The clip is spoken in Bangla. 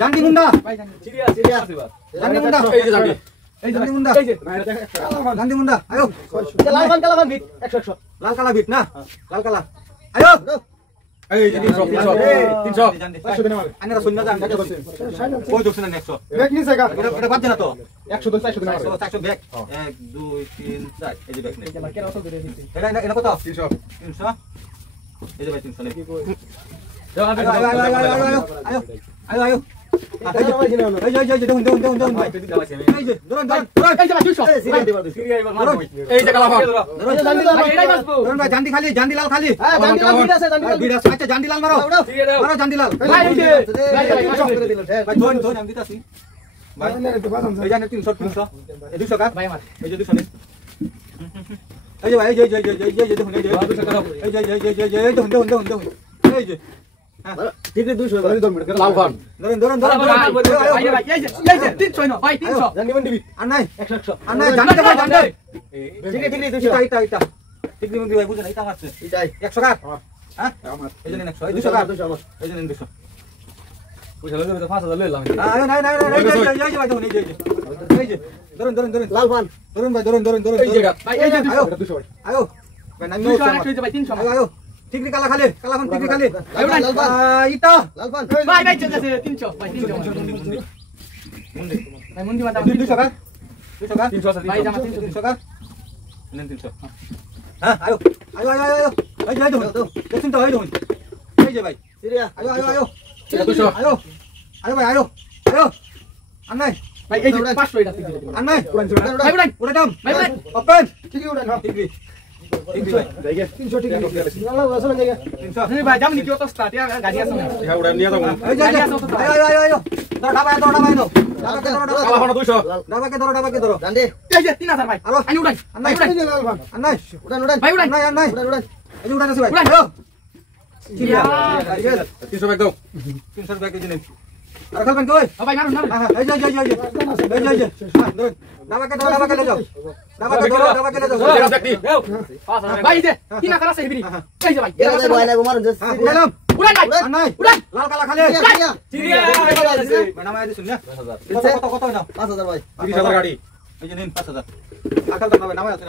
জান্ডি মুন্ডা জান্ডি মুন্ডা আয়ো লাল কালা বিট 100 লাল কালা বিট না লাল কালা আয়ো এই 300 আনেরা শূন্য জান কই দছনা 100 ব্যাগ নি জায়গা এটা বাদ না তো 100 400 দিন 400 ব্যাগ 1 2 3 4 এই যে ব্যাগ নেই এটা কত 300 এই যে ভাই 300 নেই আয়ো আয়ো জান্ডি খালি জান্ডি লাল খালি জান্ডি লাল মারো মারো জান্ডি লাল ঠিক আছে 200 লাল খান ধরেন ভাই এই যে 300 ভাই 300 জানি মন দিবি আর নাই 100 আর নাই জানি তো ভাই জানি ঠিক আছে 200 এটা ঠিক দিন ভাই বুঝেন এটা আছে এটাই 100 কাট হ্যাঁ আমার এই যে 100 এই 200 কাট 200 আমার এই যে 200 পয়সা লইলে তো 5000 লইলাম নাই এই যে ধরেন লাল খান ধরেন ভাই ধরেন এই যে ভাই এই যে 200 আয়ো ভাই নাই 200 ভাই 300 আয়ো টিকরি কালা খালি কালা খান টিকরি খালি ইটা লালপান ভাই ভাই চলে 300 ভাই 300 মুন্ডি ভাই মুন্ডি মাথা 200 টাকা 300 ভাই জামা 300 টাকা নেন 300 হ্যাঁ আয়ো এই যাই তো দেখুন তো হই এই যে ভাই সিরিয়া আয়ো 200 আয়ো ভাই আয়ো আর নাই ভাই এই যে 500 এটা আর নাই উড়ান দাম ভাই ওপেন ঠিকই উড়ান হ্যাঁ ঠিকই ভাই 300 ঠিক লাল আসলে জায়গা 300 ভাই জামনি কি তো স্টার্ট গাড়ি আছে না হ্যাঁ উড়ান নিয়ে যাও আয়ো ডাবাকে ধরো জানদে এই যে 3000 ভাই আনি উড়ান নাই উড়ান ভাই উড়ান এই যে উড়ান আছে ভাই আয়ো ঠিক আছে 300 ব্যাগ দাও 300 ব্যাগ দিন আর খালবেন কই ভাই মারুন হ্যাঁ এই যে ধরুন ডাবাকে ले जाओ ডাবাকে ले जाओ ভাই এই যে 3000 আছে হিবরি এই যে ভাই এই ভাই লাগো মারুন উড়ালাম উড়ান ভাই নাই উড়ান লাল কালা খালি চিরিয়া ভাই নামায় দিছুন না 5000 কত নাও 5000 ভাই 30000 গাড়ি এই যে নিন 5000 আকাল তো নামায় আছে